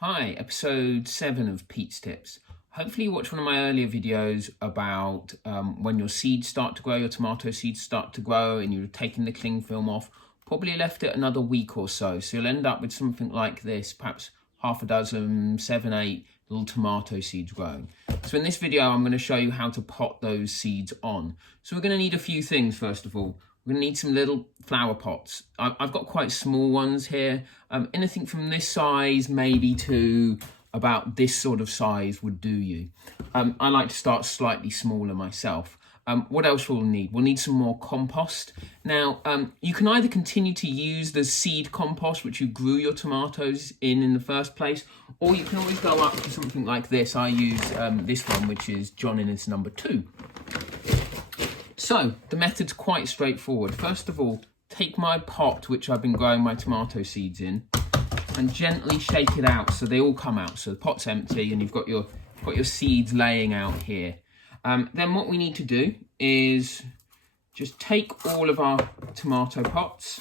Hi, episode 7 of Pete's Tips. Hopefully you watched one of my earlier videos about when your seeds start to grow, your tomato seeds start to grow and you're taking the cling film off. Probably left it another week or so. So you'll end up with something like this, perhaps half a dozen, 7, 8 little tomato seeds growing. So in this video, I'm going to show you how to pot those seeds on. So we're going to need a few things first of all. We're going to need some little flower pots. I've got quite small ones here. Anything from this size maybe to about this sort of size would do you. I like to start slightly smaller myself. What else we'll need? We'll need some more compost. Now, you can either continue to use the seed compost which you grew your tomatoes in the first place, or you can always go up to something like this. I use this one, which is John Innes number 2. So, the method's quite straightforward. First of all, take my pot, which I've been growing my tomato seeds in, and gently shake it out so they all come out. So the pot's empty and you've got your seeds laying out here. Then what we need to do is just take all of our tomato pots,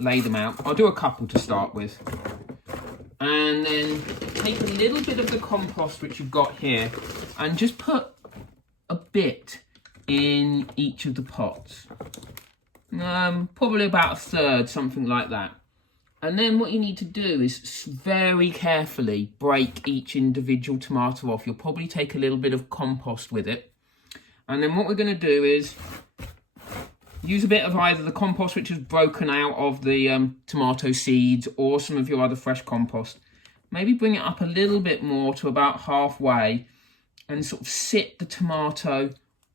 lay them out. I'll do a couple to start with. And then take a little bit of the compost which you've got here and just put a bit in each of the pots. Probably about a third, something like that. And then what you need to do is very carefully break each individual tomato off. You'll probably take a little bit of compost with it. And then what we're going to do is use a bit of either the compost which is broken out of the tomato seeds or some of your other fresh compost. Maybe bring it up a little bit more to about halfway and sort of sit the tomato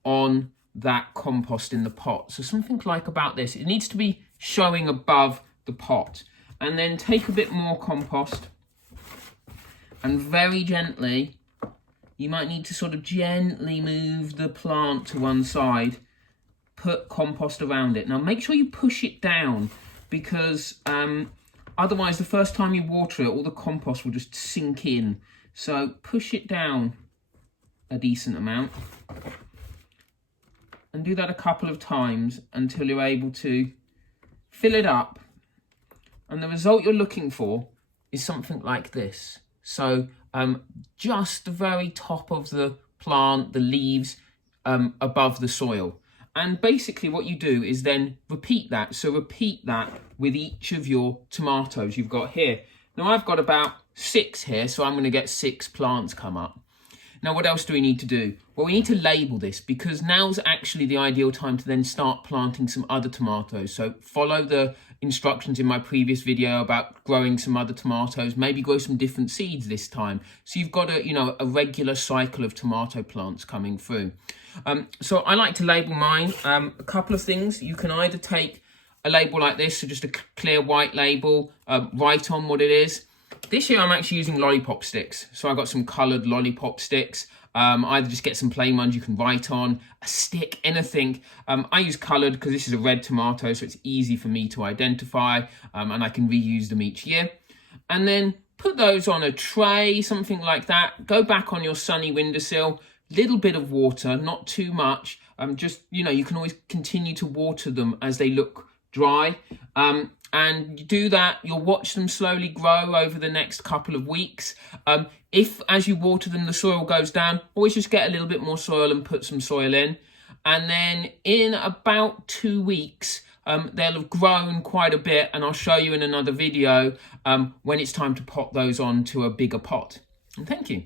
on that compost in the pot. So something like about this. It needs to be showing above the pot. And then take a bit more compost and very gently, you might need to sort of gently move the plant to one side, put compost around it. Now make sure you push it down because otherwise the first time you water it, all the compost will just sink in. So push it down a decent amount. And do that a couple of times until you're able to fill it up. And the result you're looking for is something like this. So just the very top of the plant, the leaves above the soil. And basically what you do is then repeat that. So repeat that with each of your tomatoes you've got here. Now I've got about 6 here, so I'm going to get 6 plants come up. Now, what else do we need to do? Well, we need to label this because now's actually the ideal time to then start planting some other tomatoes. So follow the instructions in my previous video about growing some other tomatoes, maybe grow some different seeds this time. So you've got a regular cycle of tomato plants coming through. So I like to label mine. A couple of things. You can either take a label like this, so just a clear white label, write on what it is. This year I'm actually using lollipop sticks. So I got some coloured lollipop sticks. Either just get some plain ones you can write on, a stick, anything. I use coloured because this is a red tomato, so it's easy for me to identify and I can reuse them each year. And then put those on a tray, something like that. Go back on your sunny windowsill, little bit of water, not too much. You can always continue to water them as they look dry. And you do that, you'll watch them slowly grow over the next couple of weeks. If, as you water them, the soil goes down, always just get a little bit more soil and put some soil in. And then in about 2 weeks, they'll have grown quite a bit, and I'll show you in another video when it's time to pot those onto a bigger pot. And thank you.